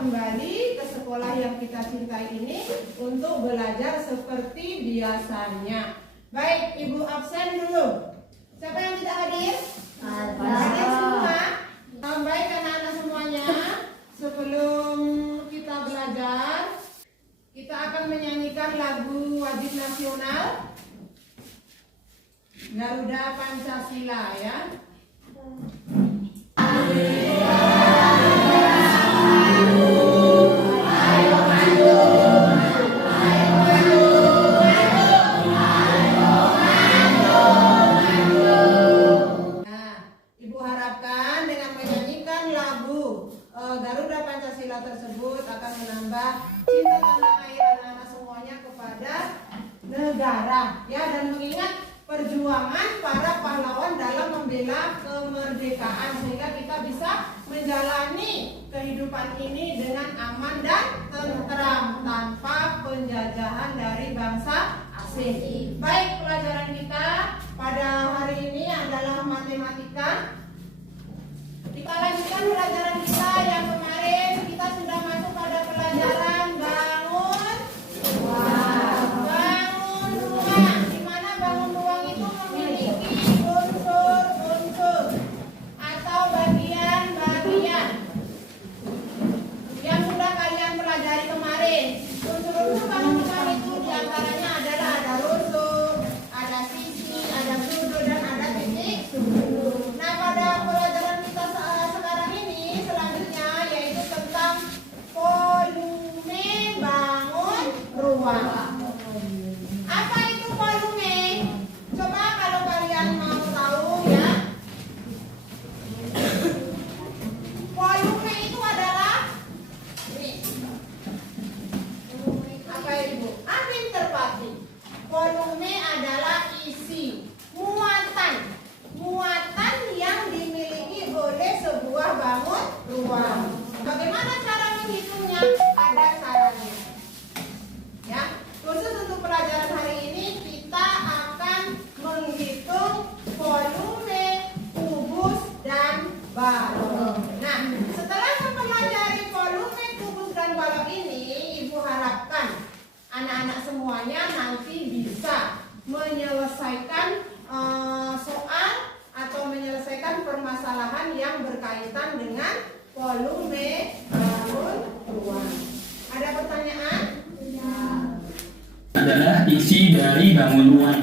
kembali ke sekolah yang kita cintai ini untuk belajar seperti biasanya. Baik, Ibu absen dulu. Siapa yang tidak hadir? Hadir semua. Baik anak-anak semuanya, sebelum kita belajar, kita akan menyanyikan lagu wajib nasional Garuda Pancasila ya. Garuda Pancasila tersebut akan menambah cinta tanah air anak-anak semuanya kepada negara ya, dan mengingat perjuangan para pahlawan dalam membela kemerdekaan sehingga kita bisa menjalani kehidupan ini dengan aman dan tentram tanpa penjajahan dari bangsa asing. Baik, pelajaran kita pada hari ini adalah matematika. Kita lanjutkan pelajaran kita yang kemarin. Kita sudah masuk pada pelajaran bangun ruang. Bangun ruang. Di mana bangun ruang itu memiliki unsur-unsur atau bagian-bagian yang sudah kalian pelajari kemarin. Unsur-unsur bangun ruang itu diantaranya adalah ada rusuk, ada sisi, ada sudut, dan ada titik sudut. Nah, pada pelajaran kita sekarang ini selanjutnya yaitu tentang volume bangun ruang. Apa itu volume? Coba kalau kalian mau tahu ya. Volume itu adalah ini. Apa Ibu? Amin terpati. Volume adalah isi, muatan yang dimiliki oleh sebuah bangun ruang. Bagaimana cara menghitungnya? Ada caranya. Ya, khusus untuk pelajaran hari ini kita akan menghitung volume, kubus, dan balok. Nah, setelah mempelajari volume, kubus, dan balok ini, Ibu harapkan anak-anak semuanya nanti bisa menyelesaikan soal atau menyelesaikan permasalahan yang berkaitan dengan volume bangun ruang. Ada pertanyaan? Adalah isi dari bangun ruang.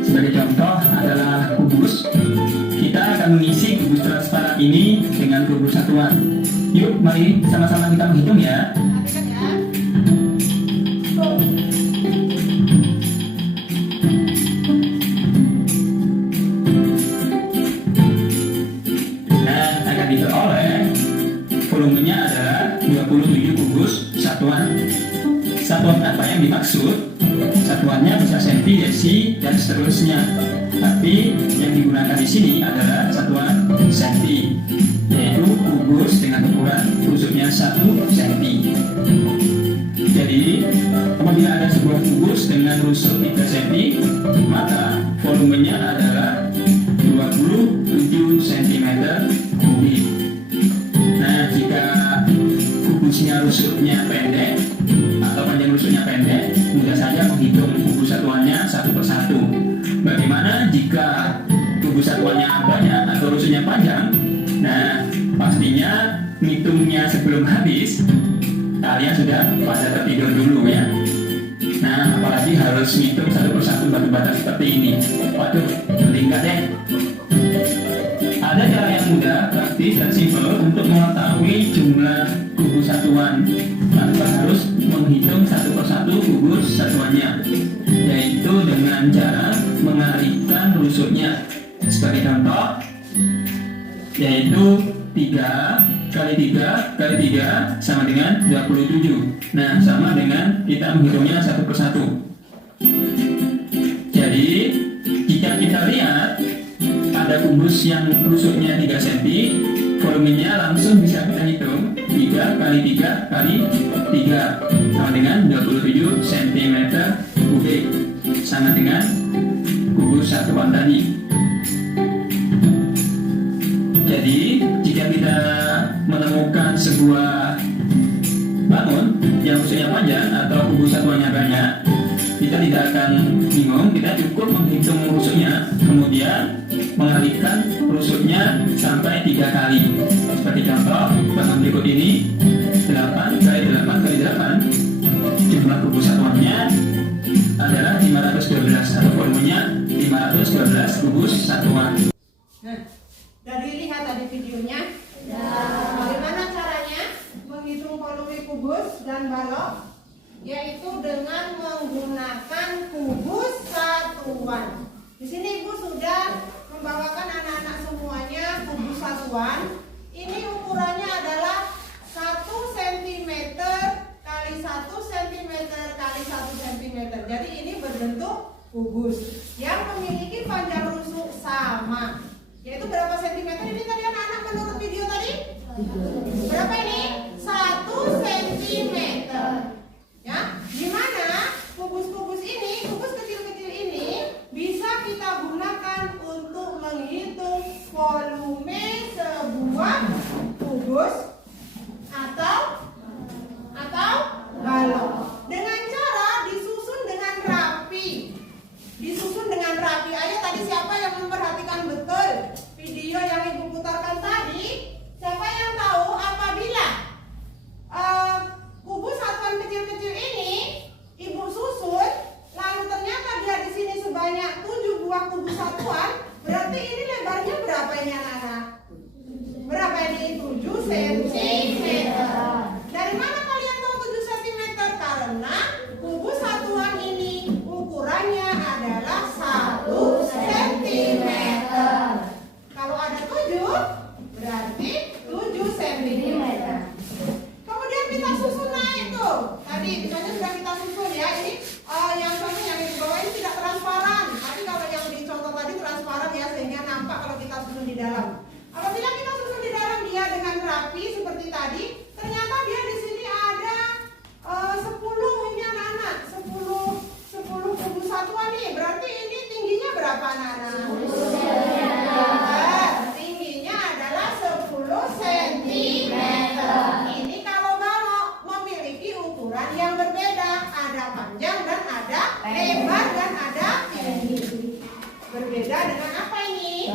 Sebagai contoh adalah kubus. Kita akan mengisi kubus transparan ini dengan kubus satuan. Yuk, mari sama-sama kita menghitung ya. Volumenya adalah 27 kubus satuan. Satuan apa yang dimaksud? Satuannya bisa senti, desi, dan seterusnya. Tapi yang digunakan di sini adalah satuan senti, yaitu kubus dengan ukuran rusuknya 1 senti. Jadi, apabila ada sebuah kubus dengan rusuk 3 senti, maka volumenya adalah 27 cm kubik. Nah, jika kubusnya rusuknya pendek atau panjang rusuknya pendek, mudah saja menghitung kubus satuannya satu persatu. Bagaimana jika kubus satuannya banyak atau rusuknya panjang? Nah, pastinya ngitungnya sebelum habis, kalian sudah pada tertidur dulu ya. Nah, apalagi harus ngitung satu persatu batu bata seperti ini. Waduh, tingkat deh. Ada cara yang mudah, praktis, dan simpel untuk mengetahui jumlah kubus satuan tanpa harus menghitung satu persatu kubus satuannya, yaitu dengan cara mengalihkan rusuknya. Sebagai contoh, yaitu 3 kali 3 kali 3 sama dengan 27. Nah, sama dengan kita menghitungnya satu persatu. Jadi, jika kita lihat ada kubus yang rusuknya 3 cm, volumenya langsung bisa kita hitung 3 kali 3 kali 3 sama dengan 27 cm kubik, sama dengan kubus satuan tadi. Jadi jika kita menemukan sebuah bangun yang rusuknya panjang atau kubus satuannya banyak, kita tidak akan bingung, kita cukup menghitung rusuknya, kemudian mengalihkan rusuknya sampai 3 kali. Seperti contoh bahan berikut ini, 8 kali 8 kali 8, jumlah kubus satuannya adalah 512 atau volumenya 512 kubus satuan. Nah, udah dilihat tadi videonya. Bagaimana caranya menghitung volume kubus dan balok? Yaitu dengan menggunakan kubus satuan. Di sini Ibu sudah membawakan anak-anak semuanya kubus satuan. Ini ukurannya adalah 1 cm kali 1 cm kali 1 cm. Jadi ini berbentuk kubus yang memiliki panjang rusuk sama. Yaitu berapa sentimeter ini tadi anak-anak menurut video tadi? Berapa ini? 1 cm. Ya, dimana kubus-kubus ini, kubus kecil-kecil ini bisa kita gunakan untuk menghitung volume sebuah kubus atau balok dengan cara disusun dengan rapi. Disusun dengan rapi. Ayo tadi siapa yang memperhatikan betul video yang Ibu putarkan tadi? Siapa yang tahu apabila kubus satuan kecil-kecil ini Ibu susun, lalu ternyata dia di sini sebanyak 7 buah kubus satuan, berarti ini lebarnya berapa ini anak-anak? Berapa ini? 7 cm. Dari mana kalian tahu 7 cm? Karena kubus satuan ini ukurannya adalah 1 cm. Kalau ada 7, berarti 7 cm. Kemudian kita susun naik tuh. Tadi misalnya sudah kita susun ya. Ini yang contoh yang di bawah ini tidak transparan. Tapi kalau yang di contoh tadi transparan ya, sehingga nampak kalau kita susun di dalam. Apabila kita susun di dalam dia dengan rapi seperti tadi, ternyata dia di sini ada 10 ini anak-anak. 10 kubus satuan nih. Berarti ini tingginya berapa anak-anak? Tingginya adalah 10 cm. Ini kalau balok memiliki ukuran yang berbeda, ada panjang dan ada lebar dan ada tinggi. Berbeda dengan apa ini?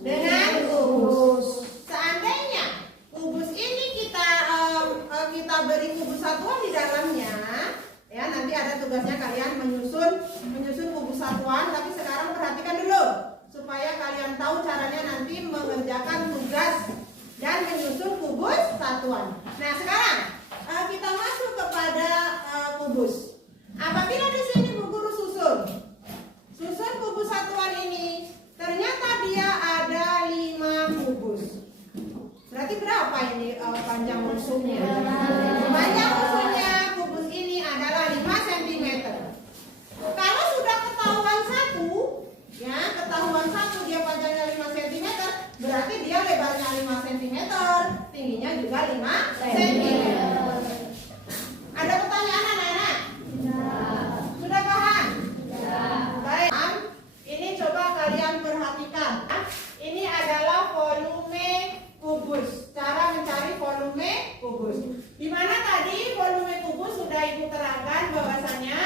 Dengan kubus. Seandainya kubus ini kita beri kubus satuan di dalamnya, ya nanti ada tugasnya kalian menyusun kubus satuan. Tapi sekarang perhatikan dulu supaya kalian tahu caranya nanti mengerjakan tugas dan menyusun kubus satuan. Nah sekarang kita masuk kepada kubus. Apabila di sini Bu Guru susun kubus satuan ini, ternyata dia ada 5 kubus. Berarti berapa ini panjang rusuknya? Panjang rusuknya kubus ini adalah 5 cm. Kalau sudah ketahuan satu dia panjangnya 5 cm, berarti dia lebarnya 5 cm, tingginya juga 5 cm. Ada pertanyaan anak-anak? Sudah paham? Baik. Ini coba kalian perhatikan. Ini adalah volume kubus. Cara mencari volume kubus. Di mana tadi volume kubus sudah Ibu terangkan bahwasanya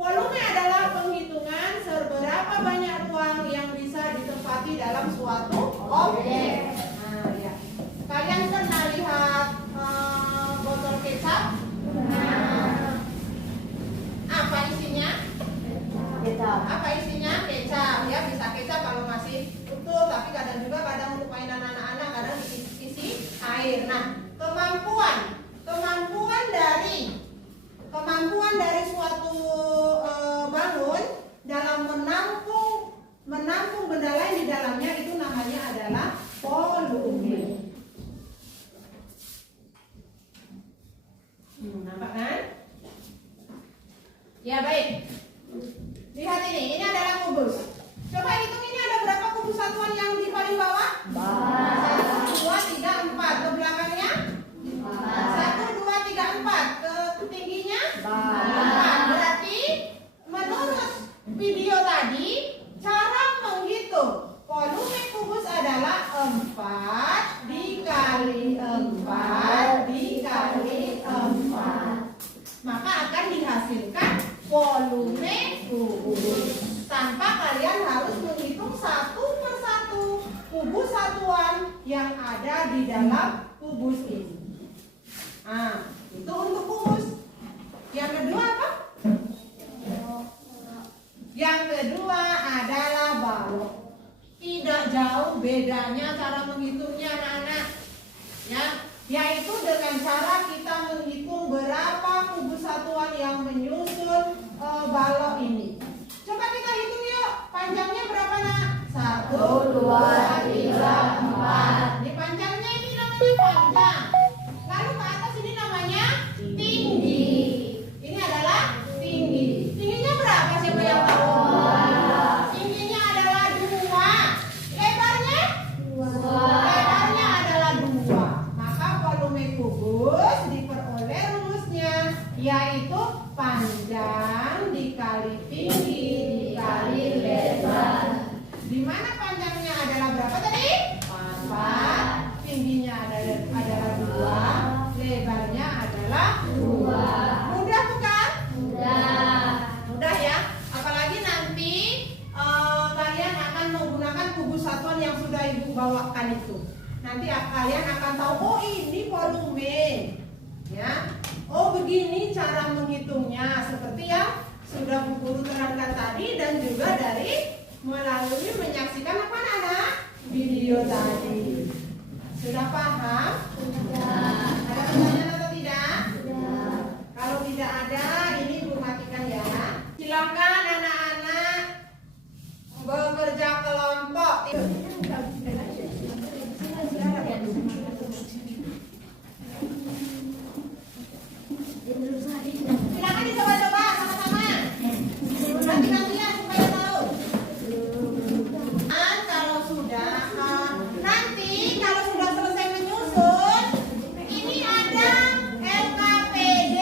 volume adalah penghitungan seberapa banyak ruang yang bisa ditempati dalam suatu objek. Nah, ya. Kalian pernah lihat botol kecap? Nah, apa isinya? Kecap. Apa isinya? Kecap. Ya, bisa kecap kalau masih utuh, tapi kadang untuk mainan anak-anak kadang isi air. Nah, kemampuan dari suatu bangun dalam menampung benda lain di dalamnya itu namanya adalah volume. Nampak kan? Ya baik. Lihat ini adalah kubus. Coba hitung ini ada berapa kubus satuan yang di paling bawah? 1, 2, 3, 4. Ke belakangnya? 1, 2, 3, 4. Ke tingginya? 4. Berarti menurut video tadi, cara menghitung volume kubus adalah 4 dikali 4 dikali Bedanya cara menghitungnya anak-anak, ya, yaitu dengan cara kita menghitung berapa kubus satuan yang menyusun balok ini. Coba kita hitung yuk, panjangnya berapa nak? 1, 2, 3, 4. Ini panjangnya ini namanya panjang. Lalu ke atas ini namanya tinggi. Ini adalah tinggi. Tingginya berapa? Siapa yang tahu? Tingginya adalah 2. Lebarnya? 2. Lebarnya adalah 2. Maka volume kubus diperoleh rumusnya, yaitu panjang dikali tinggi dikali lebar. Di mana panjangnya adalah berapa tadi? 4. Tingginya adalah 2. Lebarnya adalah 2. Mudah bukan? Mudah ya. Apalagi nanti kalian akan menggunakan kubus satuan yang sudah ibu bawakan itu. Nanti kalian akan tahu, oh ini volume, ya. Oh begini cara menghitungnya, seperti yang sudah Bu Guru terangkan tadi dan juga dari melalui menyaksikan apa anak? Video tadi. Sudah paham? Sudah. Ada pertanyaan atau tidak? Sudah. Kalau tidak ada, ini Bu matikan ya. Silakan anak-anak bekerja kelompok. Silakan dicoba-coba sama-sama. Ganti-gantian supaya tahu. Kalau sudah selesai menyusun, ini ada LKPD.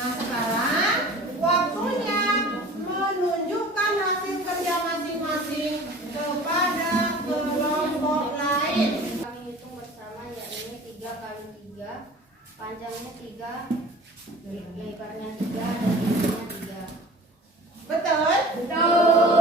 Nah sekarang waktunya menunjukkan hasil kerja masing-masing kepada kelompok lain. Kami hitung bersama, yakni 3 kali 3, panjangnya 3, lebarnya 3, dan tingginya 3. Betul? Betul.